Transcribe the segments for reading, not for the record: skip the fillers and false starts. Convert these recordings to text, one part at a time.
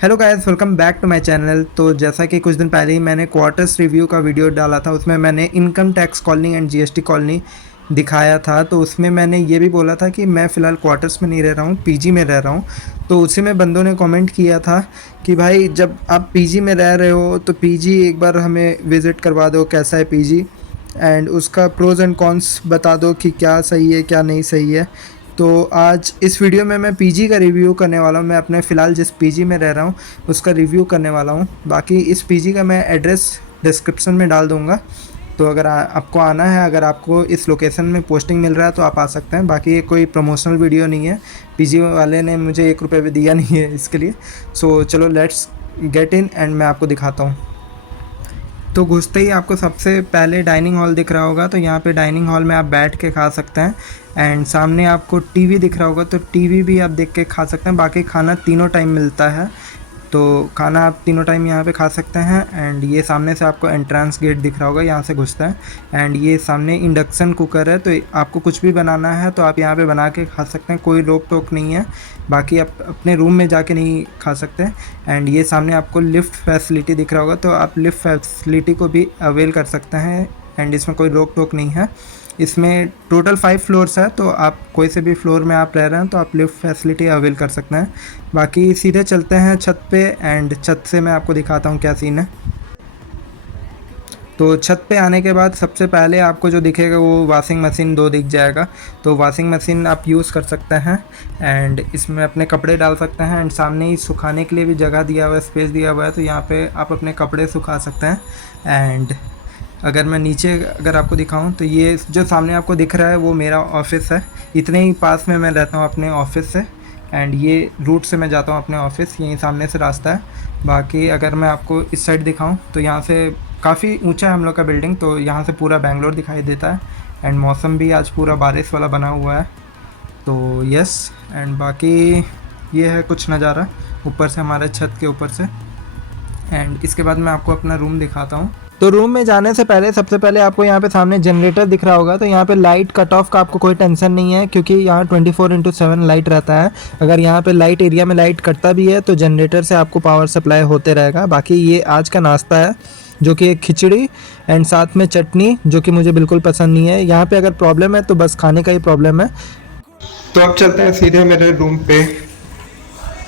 Hello guys, welcome back to my channel. तो जैसा कि कुछ दिन पहले ही मैंने क्वार्टर्स रिव्यू का वीडियो डाला था, उसमें मैंने income tax colony and GST colony दिखाया था। तो उसमें मैंने ये भी बोला था कि मैं फ़िलहाल क्वार्टर्स में नहीं रह रहा हूँ, पीजी में रह रहा हूँ। तो उसी में बंदों ने कमेंट किया था कि भाई जब आप पीजी में रह रहे हो तो पीजी एक बार हमें विज़िट करवा दो, कैसा है पीजी एंड उसका प्रोज़ एंड कॉन्स बता दो कि क्या सही है क्या नहीं सही है। तो आज इस वीडियो में मैं पीजी का रिव्यू करने वाला हूँ। मैं अपने फ़िलहाल जिस पीजी में रह रहा हूँ उसका रिव्यू करने वाला हूँ। बाकी इस पीजी का मैं एड्रेस डिस्क्रिप्शन में डाल दूँगा। तो अगर आपको आना है, अगर आपको इस लोकेशन में पोस्टिंग मिल रहा है तो आप आ सकते हैं। बाकी ये कोई प्रमोशनल वीडियो नहीं है, पीजी वाले ने मुझे 1 रुपये भी दिया नहीं है इसके लिए। सो चलो लेट्स गेट इन एंड मैं आपको दिखाता हूँ। तो घुसते ही आपको सबसे पहले डाइनिंग हॉल दिख रहा होगा। तो यहाँ पे डाइनिंग हॉल में आप बैठ के खा सकते हैं एंड सामने आपको टीवी दिख रहा होगा, तो टीवी भी आप देख के खा सकते हैं। बाकी खाना तीनों टाइम मिलता है, तो खाना आप तीनों टाइम यहाँ पे खा सकते हैं। एंड ये सामने से आपको एंट्रेंस गेट दिख रहा होगा, यहाँ से घुसता है। एंड ये सामने इंडक्शन कुकर है, तो आपको कुछ भी बनाना है तो आप यहाँ पे बना के खा सकते हैं, कोई रोक टोक नहीं है। बाकी आप अपने रूम में जाके नहीं खा सकते। एंड ये सामने आपको लिफ्ट फैसिलिटी दिख रहा होगा, तो आप लिफ्ट फैसिलिटी को भी अवेल कर सकते हैं एंड इसमें कोई रोक टोक नहीं है। इसमें टोटल 5 फ्लोर्स है, तो आप कोई से भी फ्लोर में आप रह रहे हैं तो आप लिफ्ट फैसिलिटी अवेल कर सकते हैं। बाकी सीधे चलते हैं छत पे एंड छत से मैं आपको दिखाता हूँ क्या सीन है। तो छत पे आने के बाद सबसे पहले आपको जो दिखेगा वो वॉशिंग मशीन 2 दिख जाएगा। तो वॉशिंग मशीन आप यूज़ कर सकते हैं एंड इसमें अपने कपड़े डाल सकते हैं। एंड सामने ही सुखाने के लिए भी जगह दिया हुआ है, स्पेस दिया हुआ है, तो यहाँ पे आप अपने कपड़े सुखा सकते हैं। एंड अगर मैं नीचे अगर आपको दिखाऊं तो ये जो सामने आपको दिख रहा है वो मेरा ऑफिस है। इतने ही पास में मैं रहता हूँ अपने ऑफिस से एंड ये रूट से मैं जाता हूँ अपने ऑफिस, यहीं सामने से रास्ता है। बाकी अगर मैं आपको इस साइड दिखाऊं तो यहाँ से काफ़ी ऊंचा है हम लोग का बिल्डिंग, तो यहाँ से पूरा बेंगलोर दिखाई देता है। एंड मौसम भी आज पूरा बारिश वाला बना हुआ है, तो यस। एंड बाकी ये है कुछ नज़ारा ऊपर से, हमारे छत के ऊपर से। एंड इसके बाद मैं आपको अपना रूम दिखाता हूँ। तो रूम में जाने से पहले सबसे पहले आपको यहाँ पे सामने जनरेटर दिख रहा होगा। तो यहाँ पे लाइट कट ऑफ का आपको कोई टेंशन नहीं है, क्योंकि यहाँ 24/7 लाइट रहता है। अगर यहाँ पे लाइट एरिया में लाइट कटता भी है तो जनरेटर से आपको पावर सप्लाई होते रहेगा। बाकी ये आज का नाश्ता है जो कि एक खिचड़ी एंड साथ में चटनी, जो कि मुझे बिल्कुल पसंद नहीं है। यहाँ पे अगर प्रॉब्लम है तो बस खाने का ही प्रॉब्लम है। तो अब चलते हैं सीधे मेरे रूम पे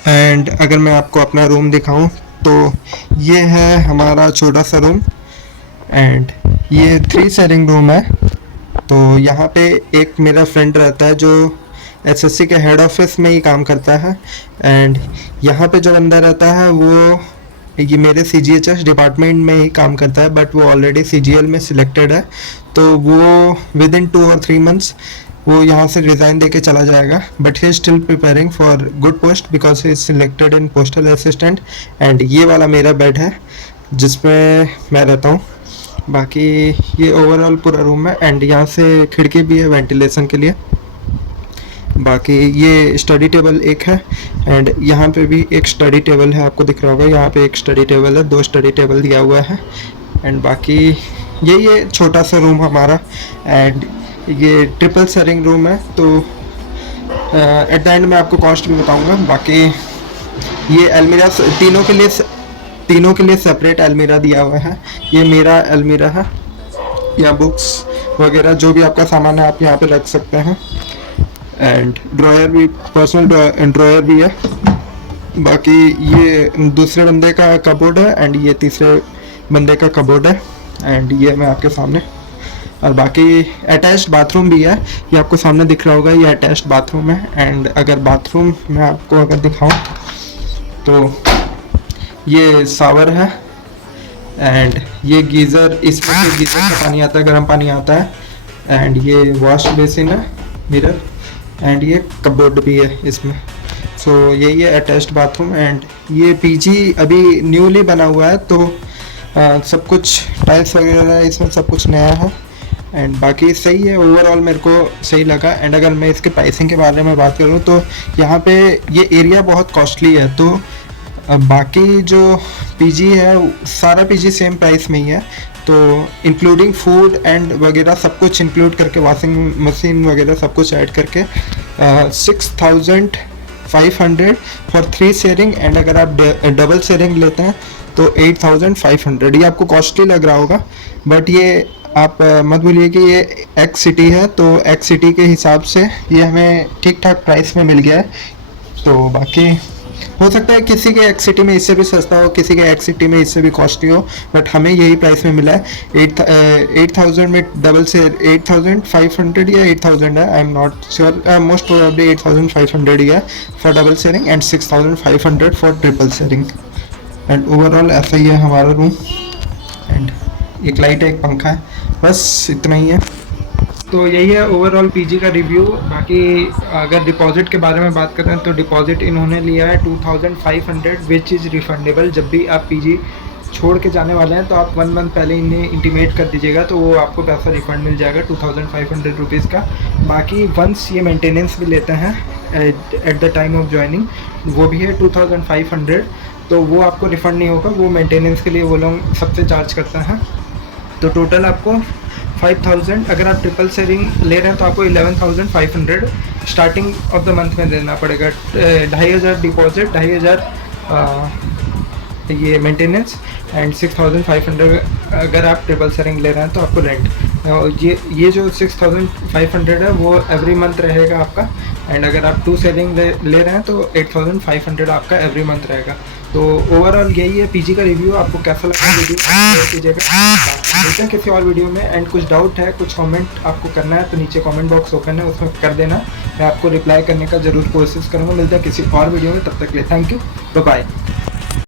एंड अगर मैं आपको अपना रूम दिखाऊं तो ये है हमारा छोटा सा रूम एंड ये 3 शेयरिंग रूम है। तो यहाँ पे एक मेरा फ्रेंड रहता है जो एसएससी के हेड ऑफिस में ही काम करता है। एंड यहाँ पे जो बंदा रहता है वो ये मेरे सीजीएचएस डिपार्टमेंट में ही काम करता है, बट वो ऑलरेडी सीजीएल में सिलेक्टेड है। तो वो विद इन 2 और 3 मंथ्स वो यहाँ से रिज़ाइन देके चला जाएगा, but he is still preparing for good post because he is selected in postal assistant. And ये वाला मेरा बेड है जिसमें मैं रहता हूँ। बाकी ये ओवरऑल पूरा रूम है एंड यहाँ से खिड़की भी है वेंटिलेशन के लिए। बाकी ये स्टडी टेबल एक है एंड यहाँ पे भी एक स्टडी टेबल है, आपको दिख रहा होगा। यहाँ पे एक स्टडी टेबल है, 2 स्टडी टेबल दिया हुआ है। एंड बाकी ये छोटा सा रूम हमारा एंड ये ट्रिपल शेयरिंग रूम है। तो एट द एंड मैं आपको कॉस्ट भी बताऊंगा। बाकी ये अलमीरा तीनों के लिए सेपरेट अलमीरा दिया हुआ है। ये मेरा अलमीरा है, या बुक्स वगैरह जो भी आपका सामान है आप यहाँ पे रख सकते हैं। एंड ड्रॉयर भी, पर्सनल ड्रॉयर भी है। बाकी ये दूसरे बंदे का कबोर्ड है एंड ये तीसरे बंदे का कबोर्ड है एंड ये मैं आपके सामने। और बाकी अटैच्ड बाथरूम भी है, ये आपको सामने दिख रहा होगा, ये अटैच्ड बाथरूम है। एंड अगर बाथरूम मैं आपको अगर दिखाऊं तो ये शावर है एंड ये गीज़र, इसमें से गीज़र का पानी आता है, गर्म पानी आता है। एंड ये वॉश बेसिन है, मिरर, एंड ये कबोर्ड भी है इसमें। सो यही है अटैच्ड बाथरूम। एंड ये पीजी अभी न्यूली बना हुआ है, तो सब कुछ टाइल्स वगैरह इसमें सब कुछ नया है। एंड बाकी सही है, ओवरऑल मेरे को सही लगा। एंड अगर मैं इसके प्राइसिंग के बारे में बात करूँ तो यहाँ पे ये एरिया बहुत कॉस्टली है। तो बाकी जो पीजी है सारा पीजी सेम प्राइस में ही है, तो इंक्लूडिंग फूड एंड वगैरह सब कुछ इंक्लूड करके, वॉशिंग मशीन वगैरह सब कुछ ऐड करके 6,500 फॉर 3 शेयरिंग, एंड अगर आप डबल शेयरिंग लेते हैं तो 8,500। ये आपको कॉस्टली लग रहा होगा, बट ये आप मत भूलिए कि ये एक्स सिटी है, तो एक्स सिटी के हिसाब से ये हमें ठीक ठाक प्राइस में मिल गया है। तो बाकी हो सकता है किसी के एक्स सिटी में इससे भी सस्ता हो, किसी के एक्स सिटी में इससे भी कॉस्टली हो, बट हमें यही प्राइस में मिला है। 8,000 में डबल से 8,500 या 8,000 है, I am not sure, most probably 8,500 ही है for double sharing and 6,500 for triple sharing. And overall ऐसा ही है हमारा रूम, एंड एक लाइट है, एक पंखा है, बस इतना ही है। तो यही है ओवरऑल पीजी का रिव्यू। बाकी अगर डिपॉजिट के बारे में बात करें तो डिपॉजिट इन्होंने लिया है 2,500 विच इज़ रिफंडेबल। जब भी आप पीजी छोड़ के जाने वाले हैं तो आप 1 मंथ पहले इन्हें इंटीमेट कर दीजिएगा, तो वो आपको पैसा रिफंड मिल जाएगा 2,500 रुपीज़ का। बाकी वंस ये मेंटेनेंस भी लेते हैं at the time of joining, वो भी है 2,500, तो वो आपको रिफ़ंड नहीं होगा, वो मेंटेनेंस के लिए वो लोग सबसे चार्ज करते हैं। तो टोटल आपको 5,000, अगर आप ट्रिपल शेयरिंग ले रहे हैं तो आपको 11,500 स्टार्टिंग ऑफ द मंथ में देना पड़ेगा। 2,500 डिपॉजिट, 2,500 ये मेंटेनेंस एंड 6,500 अगर आप ट्रिपल शेयरिंग ले रहे हैं तो आपको रेंट। ये जो 6,500 है वो एवरी मंथ रहेगा आपका, एंड अगर आप 2 शेयरिंग ले रहे हैं तो 8,500 आपका एवरी मंथ रहेगा। तो ओवरऑल यही है पीजी का रिव्यू। आपको कैसा लगा वीडियो शेयर कीजिएगा, मिलते हैं किसी और वीडियो में। एंड कुछ डाउट है, कुछ कमेंट आपको करना है तो नीचे कमेंट बॉक्स ओपन है, उसमें कर देना, मैं आपको रिप्लाई करने का ज़रूर कोशिश करूँगा। मिलते हैं किसी और वीडियो में, तब तक के लिए थैंक यू, बाय बाय।